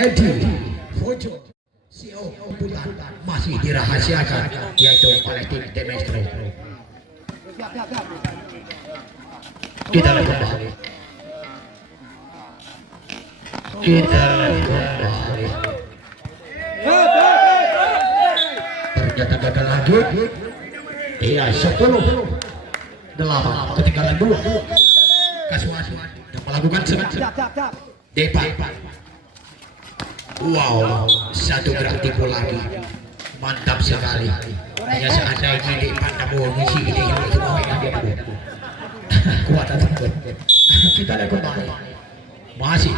Edi Fojo CEO Putan masih dirahasiakan yaitu oleh tim Temestro. Kita lihat kembali. Ternyata gagal lagi. Iya 10-8 ketinggalan 2. Kaswan yang melakukan serangan. Depa. Wow, satu gerak tipu lagi. Mantap sekali. Hanya seandainya Depa kamu ngisi ide yang semua yang dia buat. Kuat atau kita lihat kembali. Masih.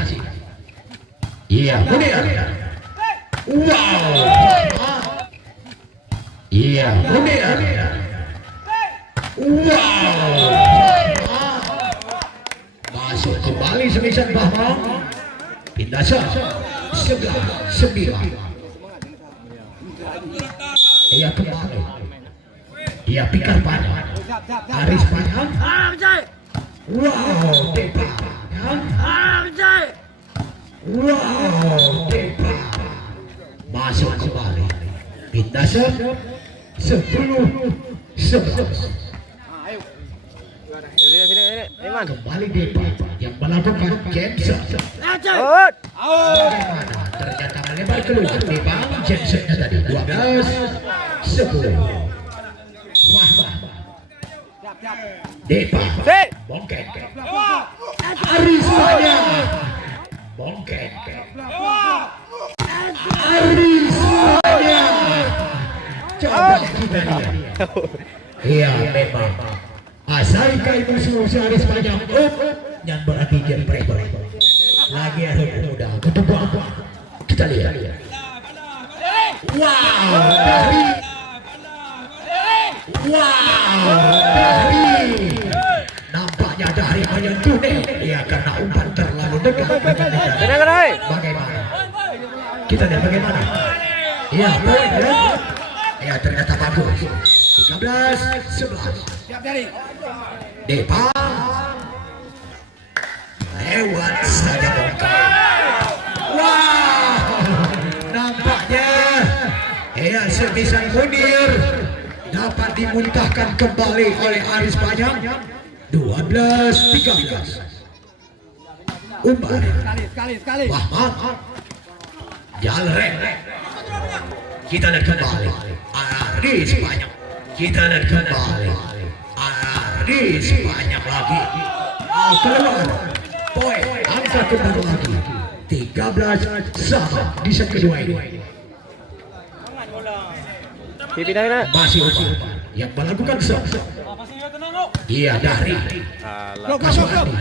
Iya, kemudian. Wow. Iya, kemudian. Wow. Masuk kembali semisal Bahma. Pindah 11-9. Iya kembali. Iya pikir panjang. Aris panjang. Wow, Depa. Wow, Depa. Masuk kembali. Pindah 10-11. Kembali Depa yang melakukan Jensen. Ternyata melebar keluar Depa Jensennya tadi 12-10. Depa bongkek. Aris panjang. Bongkek. Aris panjang. Coba kita lihat. Iya memang. Asaikai musuh Aris panjang. Yang berarti jempret. Lagi ada muda. Kita lihat. Wow. Nampaknya dari banyak dunia. Ya karena umpan terlalu dekat. Bagaimana? Kita lihat bagaimana. Ya, ya ternyata bagus. 13-11. Depa lewat saja bongkar. Wow, nampaknya ya semisal Munir dapat dimuntahkan kembali oleh Aris panjang. 12-13. Umar Wahmat Jalren. Kita lihat kembali Aris panjang. Kita lihat kembali Aris panjang lagi. Keluar poin angka kembali lagi 13-sama di set kedua ini. Masih Umar yang melakukan serve. Iya dari Kaswani.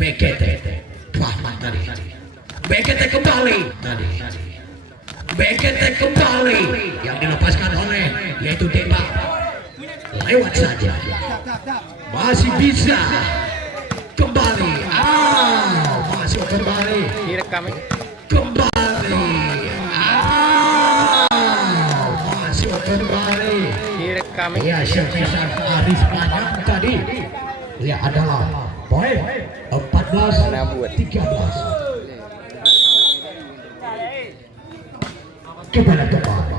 Bekete Wahmat tadi. Bekete kembali tadi. Bekete kembali yang dilepaskan oleh yaitu Depa. Lewat saja. Masih bisa kembali. Masuk kembali. Kembali. Masuk kembali. Ya sebesar Aris panjang tadi. Ya adalah poin 14-13. Kita lihat kembali.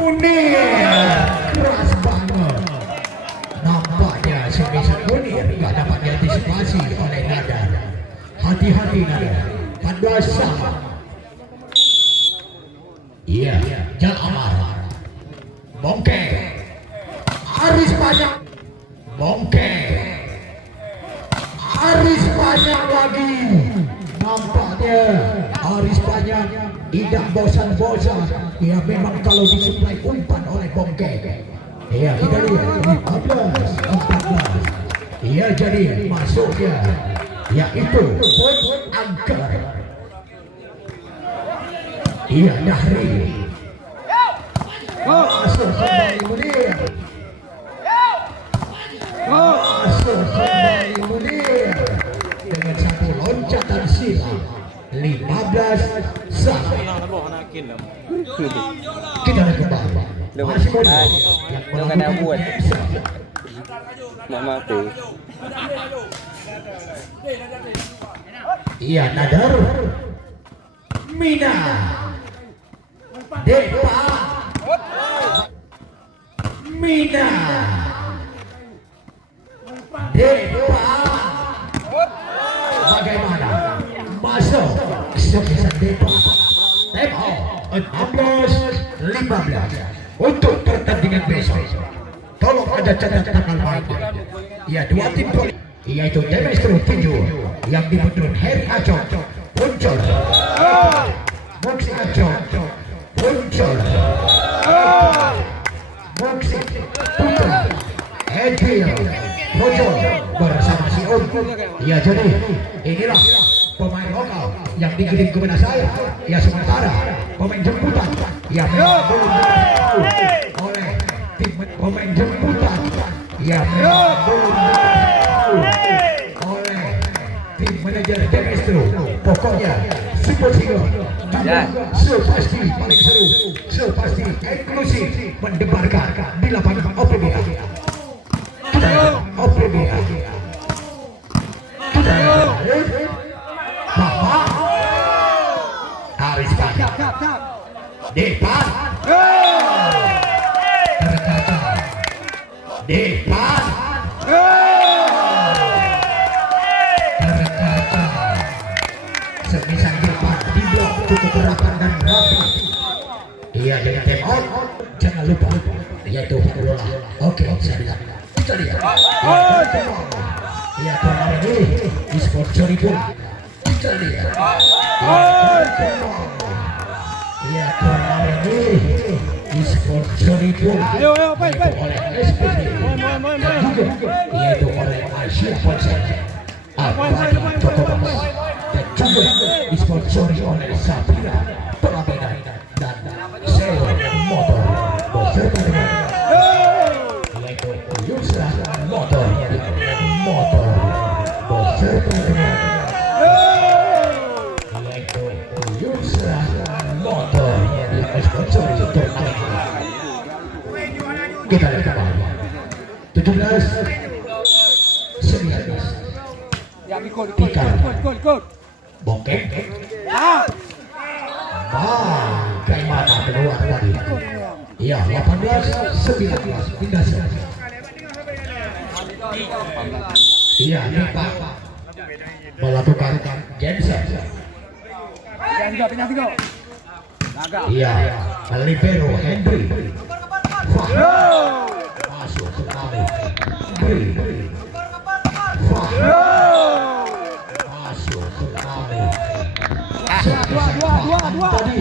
Munir keras banget. Nampaknya semisal Munir tidak dapat diantisipasi oleh Nadar. Hati-hati Nadar. 14-sama. Iya, Jal Amar. Bongkek. Aris panjang. Bongkek. Aris panjang lagi. Nampaknya Aris panjang tidak bosan-bosan. Ya memang kalau disuplai umpan oleh Bongkek. Ya kita lihat 14-14. Ya jadi masuknya yaitu angker. Iya Dahri. Masuk kembali Munir. Masuk kembali Munir dengan satu loncatan silang 15-sama. Kita lihat kembali. Masih Munir yang melakukan Nggak mati. Iya, Nadar Mina Depa Mina Depa bagaimana masuk kesuksesan Depa tempo 16-15 untuk pertandingan besok. Tolong ada catatan tanggal mainnya. Ya, dua tim yaitu Demestro Tinju yang dibentuk Heri Acong Puncol, Moksi Acong Puncol, Moksi Puncol, Edil Puncol bersama si Om. Ya, jadi inilah pemain lokal yang dikirim kepada saya. Ya, sementara pemain jemputan yang memang belum diketahui oleh tim pemain jemputan yang memang belum oleh tim manajer Demestro. Pokoknya Super Single sepasti paling seru, sepasti eksklusif mendebarkan di lapangan OPBA. OPBA Bapak Haris Pak Depan terkaca Depan terkaca semisal Depan di blok cukup rapat dan rapi. Iya, dengan time out jangan lupa yaitu bola. Oke, saya bilang kita lihat iya, turnamen ini e-sport Johnny pun kita lihat iya, turnamen ini e-sport Johnny pun oleh SPB dan juga yaitu oleh Asia Ponsel Abadi Tokobas dan juga e-sport Johnny oleh Sapira Pelabenan dan Seo Motor beserta dengan yaitu Yusra Motor beserta dengan yaitu Yusra Motor yang sponsor turnamen. Kita lihat kembali 17-19 Bongkeng bagaimana keluar tadi. Iya, 18-19 pindah saja. Iya, ini Pak melakukan genser. Iya, libero Henry masuk sekali. Masuk sekali. Tadi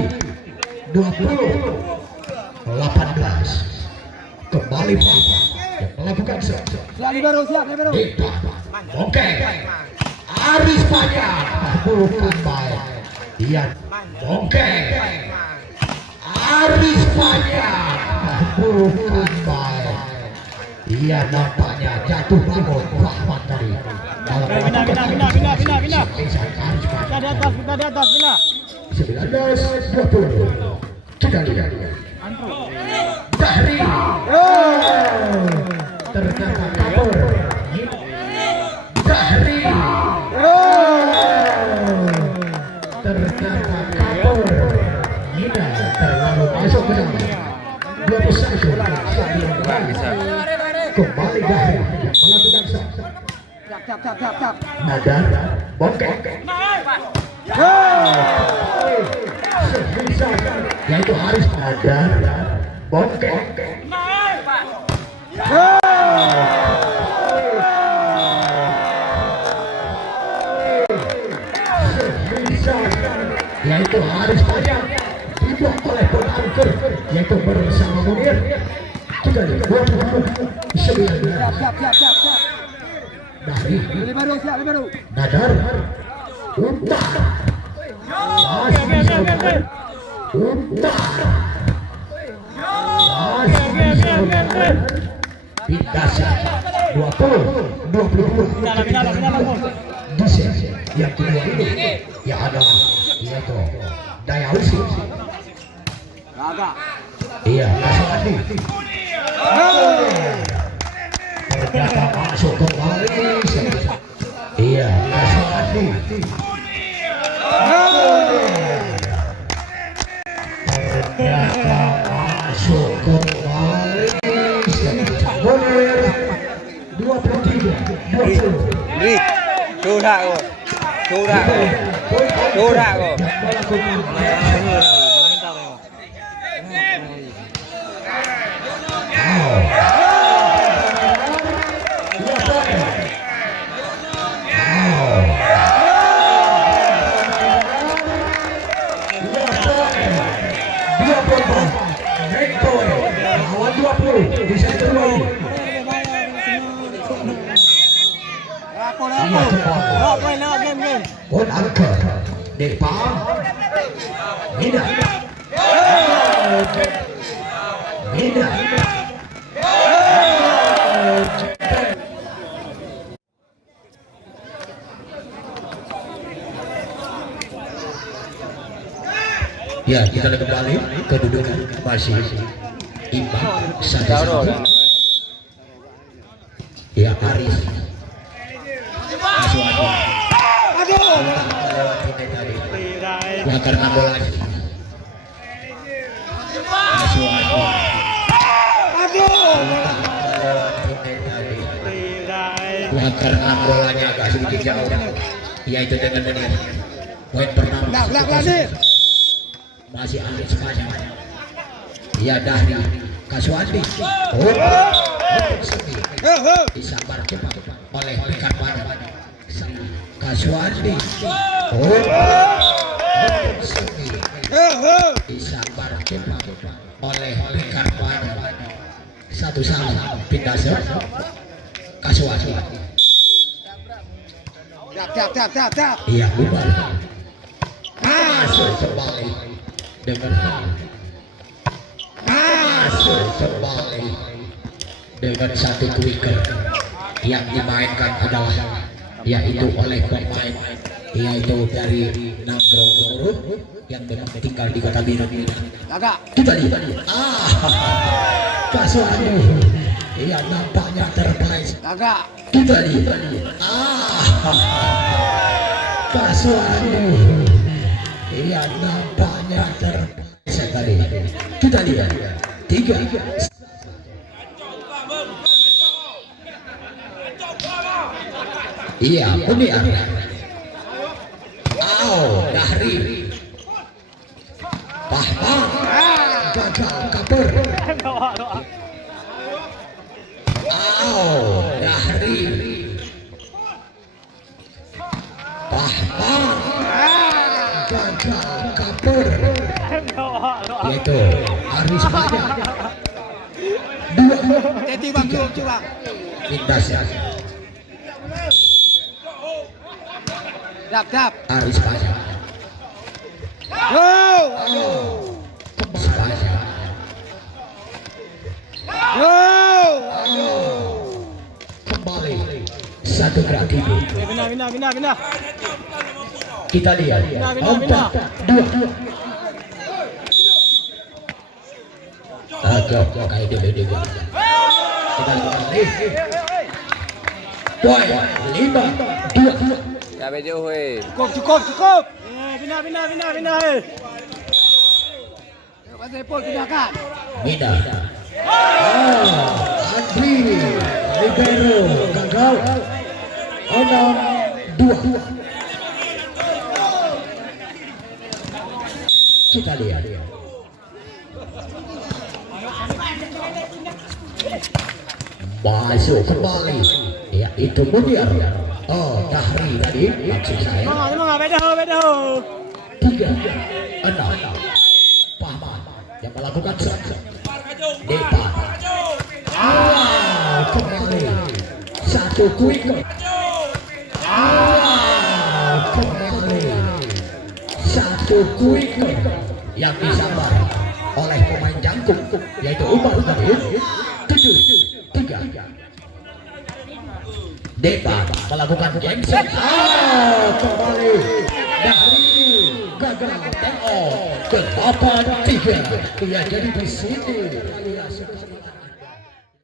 20-18 kembali Pak yang melakukan serang. Oke, Aris Panjang bukan baik. Iya, oke, Aris Panjang bukan baik. Iya, nampaknya jatuh bangun Rahmat tadi. Pindah. Kita di atas, pindah. 19-20. Kita lihat. Bahri. Ternyata kabur. Bahri. Ternyata kabur. Nina terlalu masuk ke dalam. 21 kembali Bahri yang melakukan sah. Nadar Bongkeng. Yaitu Haris Nadar Bongkeng. Yaitu Haris Panjang dibuat oleh penangker yaitu bersama Munir. Kita lihat 19 dari Nadar Umar Pindasa 20-22 yang kedua ini yang ada yaitu Daya Usi. Iya, Kasih Andi ternyata masuk kembali. Iya, Kaswandi. Ternyata masuk kembali. Boleh 23, 20. Curhat kok. Curhat kok. Curhat kok. Pun angka depan Mina ya, kita kembali kedudukan masih imbang 1-1. Ya, Arif Kaswandi. Ya, karena bola Kaswandi. Ya, karena bolanya agak sedikit jauh. Ya, itu dengan benar. Poin pertama. Masih Arif sepanjang. Ya, dari Kaswandi. Disabar cepat oleh Pekan Barat. Kaswandi. Disabar cepat oleh Pekan Barat. Satu salah pindah ke Kaswandi. Iya, bubar. Masuk kembali dengan masuk kembali dengan satu quicker yang dimainkan adalah yaitu oleh pemain yaitu dari Nagro yang memang tinggal di Kota Biru. Kita lihat Kaswandi. Iya, nampaknya terpleset. Kita lihat Kaswandi. Iya, nampaknya terpleset tadi. Kita lihat 3. Iya, Uniar. Dahri. Paham. Gagal kabur. Dahri. Paham. Gagal kabur. Yaitu Aris Pajak. 2. Pindah ya. Dap. Aris Pajak. Pajak. Kembali satu gerak tidur. Bina. Kita lihat. 4, 2. Agak kayak dia. Kita lihat. Poin 5-2. Ya bejo weh. Cukup. Bina. Pasal Paul pindahkan. Mina. Andri Libero gagal. 6-2. Kita lihat. Masuk kembali. Ya, itu Munir. Dahri tadi maksud saya. Memang beda. 3-6. Pahman yang melakukan serang. Depan. Kembali. Satu quick. Kembali. Satu quick yang disabar oleh pemain jangkung yaitu Umar tadi. 7-3. Depan melakukan jengset. Kembali dari gagal tengok ke 8-3. Ya, jadi di sini